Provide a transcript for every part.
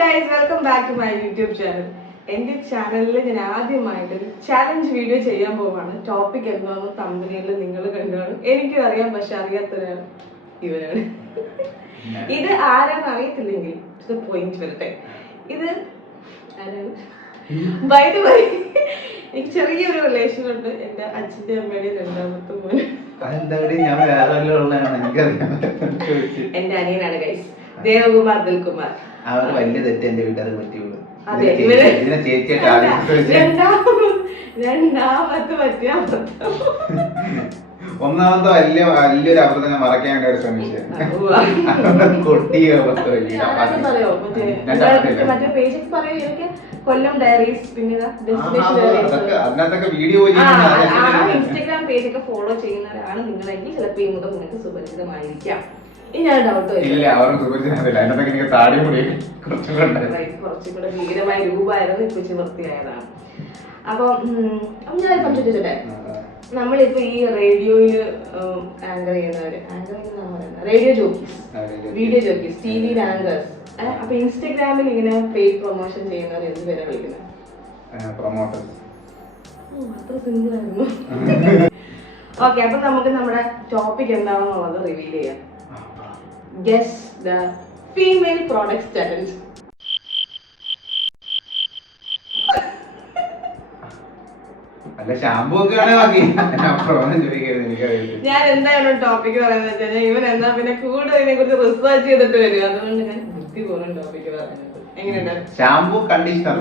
Guys, welcome back to my YouTube channel. എൻ്റെ ചാനലിൽ ഞാൻ ആദ്യമായിട്ടൊരു ചാലഞ്ച് വീഡിയോ ചെയ്യാൻ പോവാണ്. ടോപ്പിക് എന്താണെന്ന് തമ്പനിയിൽ നിങ്ങൾ കണ്ടാണ്. എനിക്കും അറിയാം, പക്ഷെ അറിയാത്തവരാണ് ഇവരാണ്. ഇത് ആരാന്ന് അറിയത്തില്ലെങ്കിൽ ഇത് പോയിന്റ് വരട്ടെ. ഇത് ആരാണ്? ബൈ ദ വേ, എനിക്ക് ചെറിയൊരു റിലേഷൻ ഉണ്ട് എൻ്റെ അച്ഛൻ്റെ അമ്മയുടെ രണ്ടാമത്തെ മോൻ. എൻ്റെ അനിയനാണ് ഗൈസ്, ദേവകുമാർ ദിൽകുമാർ. വലിയ തെറ്റ് എന്റെ വീട്ടുകാർ പറ്റിയുള്ളൂ. രണ്ടാമത്തെ പറ്റിയ ഒന്നാമത്തെ വലിയൊരു അബദ്ധം ഞാൻ മറക്കാൻ വേണ്ടി ഒരു ശ്രമിച്ചത് കൊട്ടിയ മറ്റേ പേജ് പറയൂ. എനിക്ക് കൊല്ലം ഡയറീസ്, പിന്നെ അതിനകത്തൊക്കെ വീഡിയോ ഇൻസ്റ്റാഗ്രാം പേജൊക്കെ ഫോളോ ചെയ്യുന്നവരാണ് നിങ്ങളെങ്കിൽ ചിലപ്പോൾ ഈ മുഖം നിങ്ങൾക്ക് സുപരിചിതമായിരിക്കാം. ഞാൻ ഡൗട്ട് ഇല്ല, അവർക്ക് സുപരിചിതമില്ല. അതിനകത്തൊക്കെ എനിക്ക് താടി മുടി കുറച്ചുകൂടെ ഭീകരമായ രൂപമായിരുന്നു, ഇപ്പൊ വൃത്തിയായതാണ്. അപ്പൊ ഞാൻ സംശയിച്ചിട്ടെ, നമ്മളിപ്പോ ഈ റേഡിയോയില് ആങ്കർ ചെയ്യുന്നവര്, റേഡിയോ ജോക്കീസ്, വീഡിയോ ജോക്കീസ്, ടിവിയിൽ ആങ്കേഴ്സ്, അപ്പൊ ഇൻസ്റ്റഗ്രാമിൽ ഇങ്ങനെ പെയ്ഡ് പ്രൊമോഷൻ ചെയ്യുന്നവർ എന്ത് പേരെ വിളിക്കുന്നത്? അത്ര സിമ്പിൾ ആയിരുന്നു. ഓക്കെ, അപ്പൊ നമുക്ക് നമ്മുടെ ടോപ്പിക് എന്താണെന്നുള്ളത് റിവീൽ ചെയ്യാം. Guess the female products challenge. അല്ല, ഷാമ്പൂ ഒക്കെ ആണെങ്കിൽ ഞാൻ എന്തായാലും ടോപ്പിക് പറയുന്നത് വെച്ചാൽ ഇവൻ എന്താ പിന്നെ കൂടുതൽ ഇതിനെ കുറിച്ച് റിസർച്ച് ചെയ്തിട്ട് വരും. അതുകൊണ്ട് ഞാൻ ബുദ്ധി പോകുന്ന ടോപ്പിക് പറയുന്നത്. എങ്ങനെയുണ്ട്? ഷാമ്പൂ, കണ്ടീഷണർ,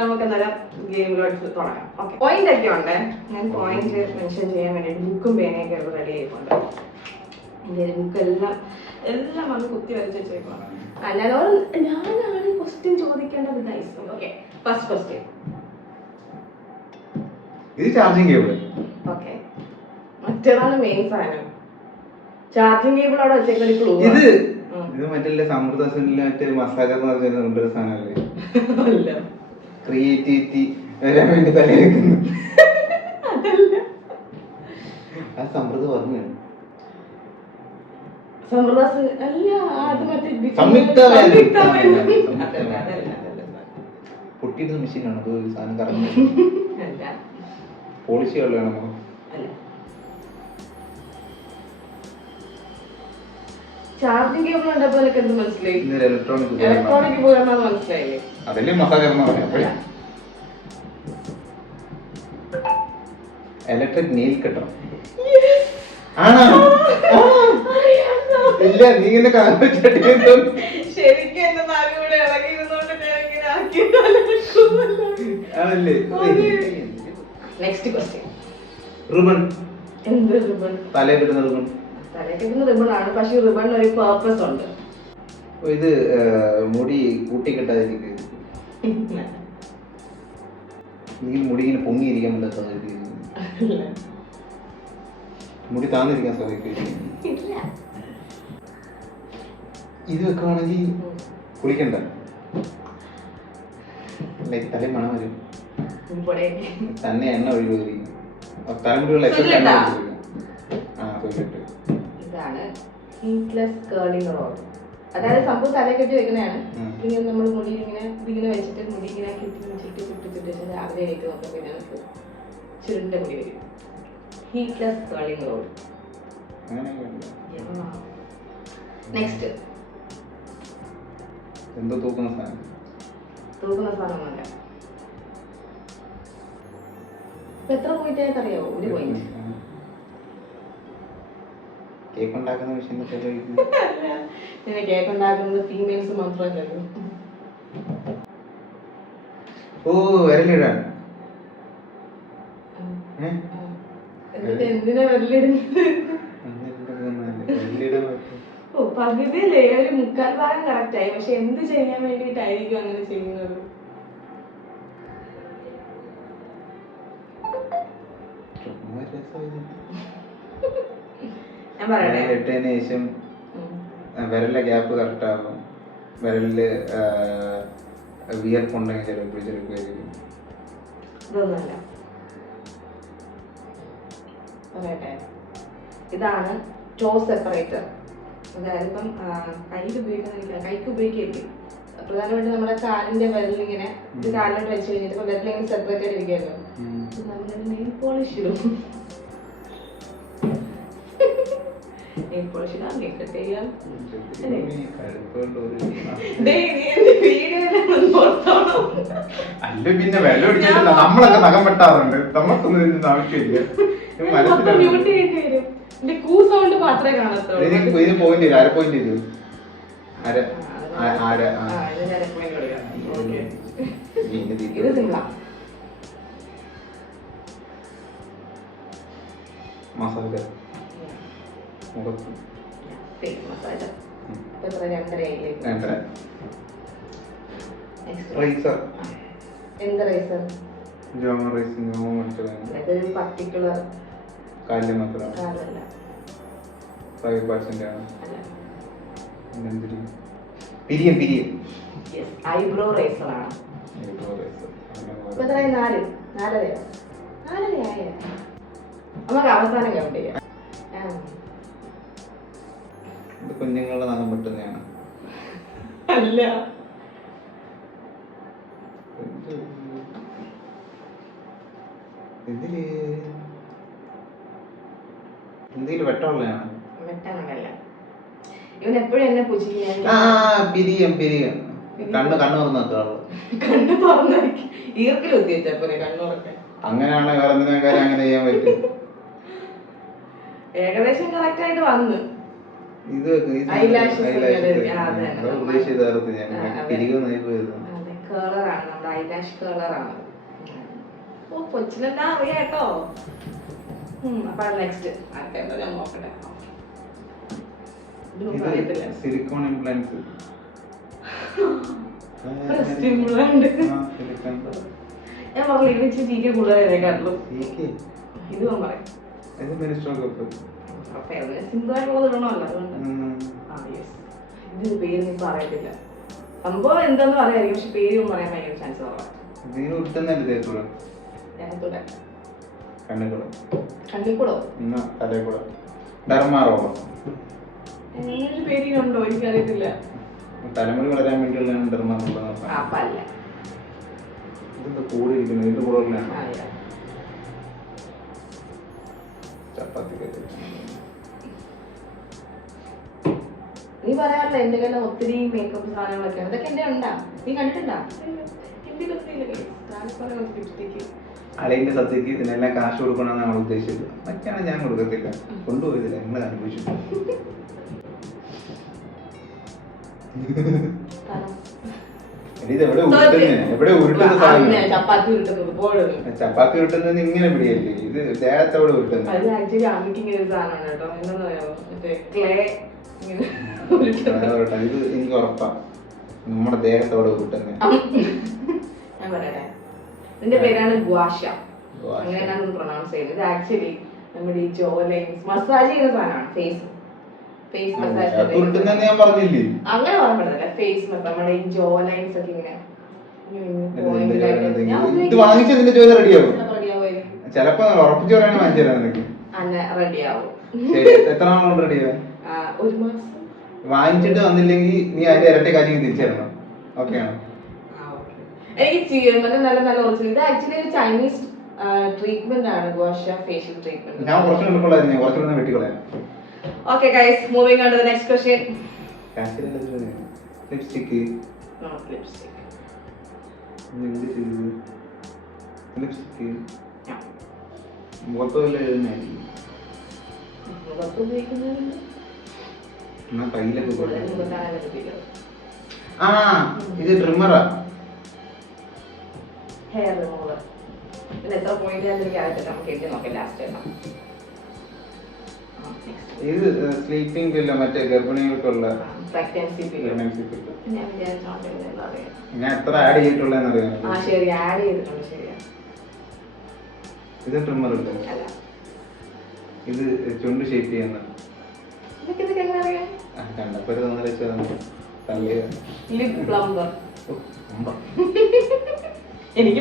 നമുക്ക് നല്ല ഗെയിമിലോട്ട് തുടങ്ങാം. ഓക്കെ, പോയിന്റ് ഒക്കെ ഉണ്ട്. ഞാൻ പോയിന്റ് മെൻഷൻ ചെയ്യാൻ വേണ്ടിയിട്ട് ബുക്കും പേനയൊക്കെ റെഡി ആയിട്ടുണ്ട്. എല്ലാം വന്ന് കുത്തി വരച്ച് വെച്ചേക്കാണ്. ഞാനാണ് ക്വസ്റ്റ്യൻ ചോദിക്കേണ്ടത്. Okay, first question. ഇത് ചാർജിങ് കേബിൾ. ഓക്കെ, മറ്റേതാണ് മെയിൻ സാധനം. ചാർജിങ് കേബിൾ അവിടെ വെച്ചേക്കൊരു ക്ലൂ. ഇത് മറ്റേ സമൃദ്ധ മറ്റേ മസാല എന്ന് പറഞ്ഞൊരു സാധനമല്ലേ? ക്രിയേറ്റിവിറ്റി വരാൻ വേണ്ടി തല വെക്കുന്നു. ആ സമൃദ്ധ പറഞ്ഞു പൊട്ടിയിട്ട് മെഷീനാണ് അത് സാധനം കറങ്ങി പോളിഷ് വെള്ളമാണോ? ചാർജിങ് കേബിൾ കണ്ടപ്പോൾ എനിക്ക് എന്ത് മനസ്സിലായി? ഇലക്ട്രോണിക് ഉപകരണം മനസ്സിലായില്ലേ? അതല്ലേ മസാല. ഇലക്ട്രിക് നെയിൽ കട്ടർ ആണോ? ഇല്ല, നീ ഇങ്ങനെ ശരിക്കും എന്റെ നാവിലൂടെ ഇളകിയിരുന്നോണ്ട് ഞാൻ ഇങ്ങനെ ആക്കി. Next question. റിബൺ. എന്ത് റിബൺ? തലയിൽ കിട്ടുന്ന റിബൺ. തലയിൽ കിട്ടുന്ന റിബൺ ആണ്, പക്ഷെ റിബണിന് ഒരു പർപ്പസ് ഉണ്ട്. ഇത് മുടി കൂട്ടിക്കെട്ടാതിരിക്കും. നീ മുടി ഇങ്ങനെ പൊങ്ങിയിരിക്കാൻ പറ്റാത്ത മുടി താന്നിരിക്കാൻ സാധിക്കും. ഇത് വെക്കുവാണെങ്കിൽ കുളിക്കണ്ട, തല മണം വരും. തന്നെ എണ്ണ ഒഴിവായിരിക്കും. ഇതാണ് ഹീറ്റ്ലെസ് കേർലിംഗ് റോഡ്. അതായത് സംഭവം തല കെട്ടി വെക്കുന്നതാണ്. ഇങ്ങനെ നമ്മൾ മുടി ഇങ്ങനെ വെച്ചിട്ട് മുടി ഇങ്ങനെ ചുറ്റി രാവിലെ എണീറ്റ് നോക്കുമ്പോൾ പിന്നെ നമുക്ക് ചുരുണ്ട മുടി വരും. Heedless കേർലിംഗ് road. നെക്സ്റ്റ്. എന്തോ തൂക്കുന്ന സാധനമല്ല. എത്ര പോയിന്റ് അറിയാവോ? ഒരു പോയിന്റ്. കേക്ക് ഉണ്ടാക്കുന്ന മെഷീൻ. കേക്ക് ഉണ്ടാക്കുന്നത് ഫീമെയിൽസ് മാത്രമല്ലല്ലോ. ഓ, വിരലിടാൻ. എന്തിനാ വിരലിടുന്നത്? ഓ, പകുതിയിലേ ഒരു 3/4 ഭാഗം കറക്റ്റ് ആയി. പക്ഷെ എന്ത് ചെയ്യാൻ വേണ്ടിയിട്ടായിരിക്കും അങ്ങനെ ചെയ്യുന്നത്? ഞാൻ പറയട്ടെ. ഇട്ടതിന് ശേഷം വിരലിലെ ഗ്യാപ്പ് കറക്റ്റ് ആകും. വിരലില് വിയർപ്പുണ്ടെങ്കിൽ ചെറുപ്പായിരിക്കും. ഇതൊന്നുമല്ല. പറയട്ടെ, ഇതാണ് ടോ സെപ്പറേറ്റർ. അതായത് ഇപ്പം കൈക്ക് ഉപയോഗിക്കുന്ന കൈക്ക് ഉപയോഗിക്കില്ലേ, പ്രധാനമായിട്ട് നമ്മുടെ കാലിന്റെ വിരലിങ്ങനെ ഇത് കാലിലോട്ട് വെച്ച് കഴിഞ്ഞിട്ട് ഇപ്പൊ വിരലിങ്ങനെ സെപ്പറേറ്റ് ആയിട്ട് ഇരിക്കുമല്ലോ, നമ്മളൊരു നെയിൽ പോളിഷ് ഇടും. നെയിൽ പോളിഷ് ഇടാം, മേക്കപ്പ് ചെയ്യാം. അല്ല പിന്നെ വില പിടിച്ചിട്ടില്ല, നമ്മളൊക്കെ നഖം വെട്ടാറുണ്ട്, നമുക്കൊന്നും ഇതിന്റെ ആവശ്യമില്ല. ഇതിന് പോയിന്റ് ഇല്ല, അര പോയിന്റ് ഇത് മസാല മുഖത്ത് 2.5. റൈസർ എന്ത് റൈസർ? പർട്ടിക്കുലർ കാലിന്റെ മാത്രം പിരിയം ഐബ്രോ റൈസർ ആണ്. നമുക്ക് അവസാനം കൗണ്ട് ചെയ്യാം. കുഞ്ഞുങ്ങളുടെ നഖം വെട്ടുന്നതാണ്. അല്ല, എന്തെങ്കിലും വെട്ടമുള്ളതാണ്. വെട്ടാനല്ല, ഇവൻ എപ്പോഴും എന്നെ പിരിയം കണ്ണ് തുറന്നു കണ്ണ് തുറന്നായിരിക്കും ഈർക്കിൽ കുത്തി വെച്ചപ്പോലെ കണ്ണുറക്കെ. അങ്ങനെയാണോ വേറെ എന്തിനും കാര്യം അങ്ങനെ ചെയ്യാൻ പറ്റും? ഏകദേശം കറക്റ്റ് ആയിട്ട് വന്ന്. ഇത് കേളറാണ്, നമ്മുടെ ഐലാഷ് കേളറാണ്. ഓ, കൊച്ചിനെല്ലാം അറിയാട്ടോ. അപ്പൊ നെക്സ്റ്റ് ഞാൻ നോക്കട്ടെ. Silicone implants. ഞാൻ പറഞ്ഞു ഇത് വെച്ച് ചീക്ക് കൂടുതലായിട്ടുള്ളൂ. ഇത് പറയാം സിമ്പിൾ ആയിട്ടുള്ളത് ഇടണമല്ലോ, അതുകൊണ്ട് ഇതിന് പേര് നീ പറയത്തില്ല. സംഭവം എന്താന്ന് പറയായിരിക്കും, പക്ഷെ പേര് പറയാൻ ഭയങ്കര ചാൻസ് കുറവാണ്. കണ്ണിക്കൂടോ അങ്ങനൊരു പേരിനുണ്ടോ എനിക്കറിയത്തില്ല. തലമുടി വളരാൻ വേണ്ടിയുള്ളതാണ് ഡെർമാറോളം. കൂടെ ഇരിക്കുന്നത് ഇത് കൂടുതലാണ്. നീ പറയാറില്ല എന്റെ കയ്യിൽ ഒത്തിരി മേക്കപ്പ് സാധനങ്ങളൊക്കെ, അതൊക്കെ എന്റെ ഉണ്ടാ? നീ കണ്ടിട്ടുണ്ടാ? അലൈന്റെ സത്യക്ക് ഇതിനെല്ലാം കാശ് കൊടുക്കണമെന്ന് നമ്മൾ ഉദ്ദേശിച്ചത്. മറ്റാണ് ഞാൻ കൊടുക്കത്തില്ല, കൊണ്ടുപോയതില്ല, നിങ്ങൾ അനുഭവിച്ചു. ചപ്പാത്തി ഉരുട്ടുന്നത് ഇങ്ങനെ പിടിയല്ലേ, ഇത് ദേഹത്തോടെ ഉരുട്ടുന്നത്. ഇത് എനിക്ക് ഉറപ്പാ നമ്മുടെ ദേഹത്തോടെ ഉരുട്ടുന്നത്. ഇതിന്റെ പേരാണ് ഗുവാഷ, അങ്ങനെയാണ് പ്രൊനൗൺസ് ചെയ്യുന്നത്. ഇത് ആക്ച്വലി നമ്മുടെ ഈ ജോ ലൈൻസ് മസാജ് ചെയ്യുന്ന സാധനമാണ്. ഫേസ് മസാജ് ഞാൻ പറഞ്ഞില്ലേ, അങ്ങനെ പറയാൻ പറ്റില്ല. ഫേസ് മസാജ് നമ്മുടെ ഈ ജോ ലൈൻസ് ഒക്കെ ഇങ്ങനെ ഇത് വാങ്ങിച്ചതിന്റെ ജോലി റെഡിയാവും. ചിലപ്പോ ഉറപ്പിച്ചു പറയണ വാങ്ങിച്ചു തരാം നിനക്ക്. റെഡിയാവും. എത്ര നാൾ കൊണ്ട് റെഡിയാവും? 1 മാസം. വാങ്ങിച്ചിട്ട് വന്നില്ലെങ്കിൽ നീ അതിന്റെ ഇരട്ടി കാശ് തിരിച്ചു തരണം. ഓക്കെ ആണോ? എനിക്ക് നല്ല നല്ല ഒറിജിനൽ. ഇത് ആക്ച്വലി ഒരു ചൈനീസ് ട്രീറ്റ്മെന്റ് ആണ്, ഗുവാഷ ഫേഷ്യൽ ട്രീറ്റ്മെന്റ്. ഞാൻ കുറച്ചുകൂടെ എടുക്കുള്ളായിരുന്നു, കുറച്ചുകൂടെ വെട്ടിക്കളയാം. Okay guys, moving on to the next question. Lipstick. Lipstick മുഖത്തോലെ എഴുതുന്നതായിരിക്കും. എന്നാ കയ്യിലൊക്കെ ഇത് ട്രിമ്മറാ, ഹെയർ റിമൂവർ. ഇതിന് എത്ര പോയിന്റ് ആണെന്ന് ആയിട്ട് നമുക്ക് എഴുതി നോക്കാം ലാസ്റ്റ് എണ്ണം. ഇത് സ്ലീപ്പിംഗ് പില്ലോ, മറ്റേ ഗർഭിണികൾക്കുള്ള പ്രഗ്നൻസി പില്ലോ. ഞാൻ എത്ര ആഡ് ചെയ്തിട്ടുള്ളതെന്ന് അറിയാം. ശരി, ആഡ് ചെയ്തിട്ടുണ്ട്. ശരിയാ. ഇത് ട്രിമ്മർ ഉണ്ട്. ഇത് ചുണ്ട് ഷേപ്പ് ചെയ്യുന്ന കണ്ടപ്പോ ലിപ് പ്ലംബർ. എനിക്ക്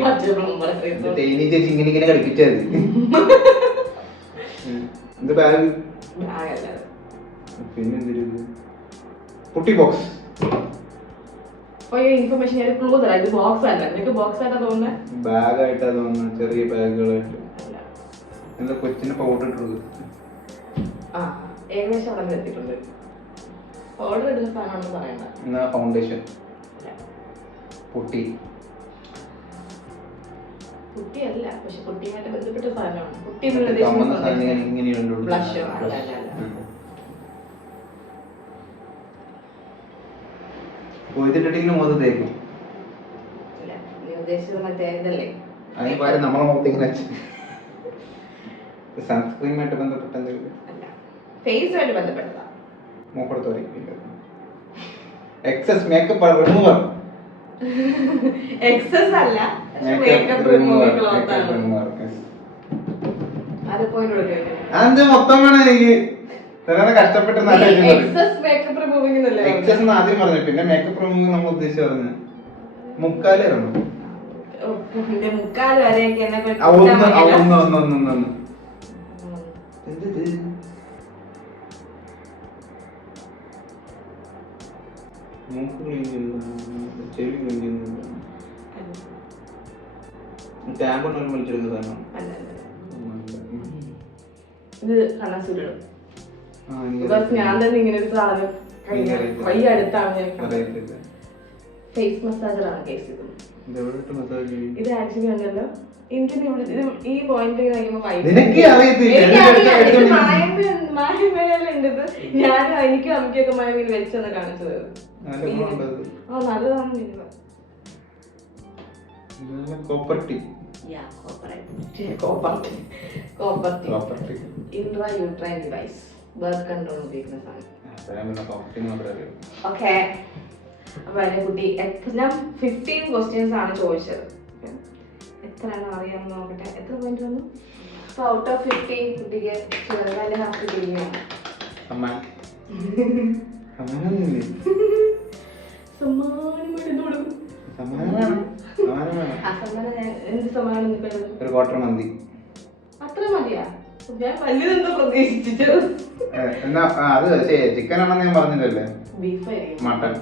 ചേച്ചി ഇങ്ങനെ കളിപ്പിച്ചത്. ഇത് ബാഗ് പിന്നെ എന്തിരുത് കുട്ടി ബോക്സ്. ഇൻഫർമേഷൻ ഞാൻ ക്ലൂ തരാം. ഇത് ബോക്സ് അല്ല. നിനക്ക് ബോക്സ് ആയിട്ടാ തോന്നുന്നത്? ബാഗായിട്ടാ തോന്നുന്നു, ചെറിയ ബാഗുകളായിട്ട്. എന്താ കൊച്ചിന് പൗഡർ ഇട്ടത്? ആ ഏകദേശം അവിടെ എത്തിയിട്ടുണ്ട്. ഓർഡർ ഇടുന്ന സാധനമാണെന്ന് പറയണ്ട. എന്നാ ഫൗണ്ടേഷൻ. പൊട്ടി. കുട്ടിയല്ല, പക്ഷെ കുട്ടിയുമായിട്ട് ബന്ധപ്പെട്ട സാധനമാണ്. കുട്ടി ഇങ്ങനെയുണ്ട്. ബ്ലഷോ? അല്ല അല്ല അല്ല. ഇതിട്ടിങ്ങനെ മുഖത്ത് തേക്കും. ഇല്ല, നീ ഉദ്ദേശിച്ചത് മറ്റേ ഇതല്ലേ? അതിന് പകരം നമ്മളെ മുഖത്ത് ഇങ്ങനെ സൺസ്ക്രീനുമായിട്ട് ബന്ധപ്പെട്ട എന്തെങ്കിലും? അല്ല, ഫേസുമായിട്ട് ബന്ധപ്പെട്ടതാ. മൂക്കടുത്ത് വരയ്ക്കില്ല. Excess makeup remover. എക്സസ് അല്ല, മേക്കപ്പ് റിമൂവർ ക്ലോത്ത് ആണ്. അത് പോയിന്റ് കൊടുക്കുക. അത് മൊത്തം വേണം എനിക്ക്. കഷ്ടപ്പെട്ട് എക്സസ് മേക്കപ്പ് റിമൂവിംഗ് എന്നല്ലേ? എക്സസ് എന്ന് ആദ്യം പറഞ്ഞു, പിന്നെ മേക്കപ്പ് റിമൂവിംഗ് നമ്മൾ ഉദ്ദേശിച്ചു പറഞ്ഞു. മുക്കാല് ഇറങ്ങും. മുക്കാല് വരെയൊക്കെ എന്നെ മൂക്ക് ക്ലീൻ ചെയ്യുന്നതാണ്, ചെവി ക്ലീൻ ചെയ്യുന്നതാണ്, ടാങ്ക് കൊണ്ടൊന്നും വലിച്ചെടുക്കുന്നതാണോ? ഇത് കണ്ണാസൂരിടും. ഞാൻ തന്നെ ഇങ്ങനെ ഒരു സാധനം കൈ അടുത്താണ്. ഫേസ് മസാജർ ആണ് കേസ്. ഇത് ആക്ച്വലി ഉണ്ടല്ലോ, എനിക്ക് ഈ പോയിന്റ് മായമേലുണ്ട്. ഇത് ഞാനും എനിക്കും അമ്മയ്ക്കൊക്കെ മായമേൽ വെച്ചെന്ന് കാണിച്ചത്. ആ നല്ലതാണ്. ഇൻട്രായൂട്രൈൻ ഡിവൈസ്, ബർത്ത് കൺട്രോൾ ഉപയോഗിക്കുന്ന സാധനം. ഓക്കെ, അപ്പൊ അതിനെ കുട്ടി ഞാൻ 15 ക്വസ്റ്റ്യൻസ് ആണ് ചോദിച്ചത്. എത്രയാണ് അറിയാമെന്ന് നോക്കട്ടെ. എത്ര പോയിന്റ് വന്നു? അപ്പൊ ഔട്ട് ഓഫ് 15 കുട്ടിക്ക് ചെറുതായി ഹാഫ് ചെയ്യുകയാണ്. ഒരു ക്വാർട്ടർ മന്തി. അത്ര മതിയാ? ഞാൻ വലുതെന്തോ പ്രതീക്ഷിച്ചു. എന്നാ അത് ചിക്കൻ ആണെന്ന് ഞാൻ പറഞ്ഞില്ലല്ലേ? Beef, mutton.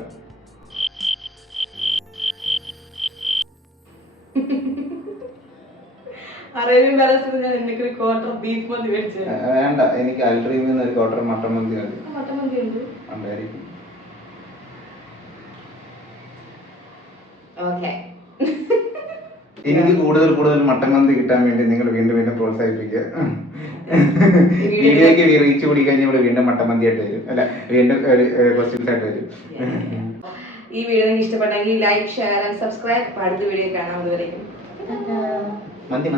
അറേബ്യൻ പാലസിൽ ഞാൻ എനിക്ക് ഒരു ക്വാർട്ടർ ബീഫ് മന്തി മേടിച്ചു. വേണ്ട, എനിക്ക് അൽഡ്രീമിൽ നിന്ന് ഒരു ക്വാർട്ടർ മട്ടൺ മന്തി മതി. മട്ടൺ മന്തി ഉണ്ട്. ഉണ്ടായിരിക്കും. ഓക്കേ, എനിക്ക് കൂടുതൽ കൂടുതൽ മട്ടൻ മന്തി കിട്ടാൻ വേണ്ടി നിങ്ങൾ വീണ്ടും വീണ്ടും പ്രോത്സാഹിപ്പിക്കുക. വീഡിയോക്ക് റീച്ച് കൂടി കഴിഞ്ഞാൽ വീണ്ടും മട്ടൻ മന്തി ആയിട്ട് വരും. അല്ല, വീണ്ടും ക്വസ്റ്റ്യൻസ് ആയിട്ട് വരും. ഈ വീഡിയോ നിങ്ങൾക്ക് ഇഷ്ടപ്പെട്ടെങ്കിൽ ലൈക്ക്, ഷെയർ ആൻഡ് സബ്സ്ക്രൈബ്. അടുത്ത വീഡിയോ കാണാം. അതുവരേക്കും മന്തി.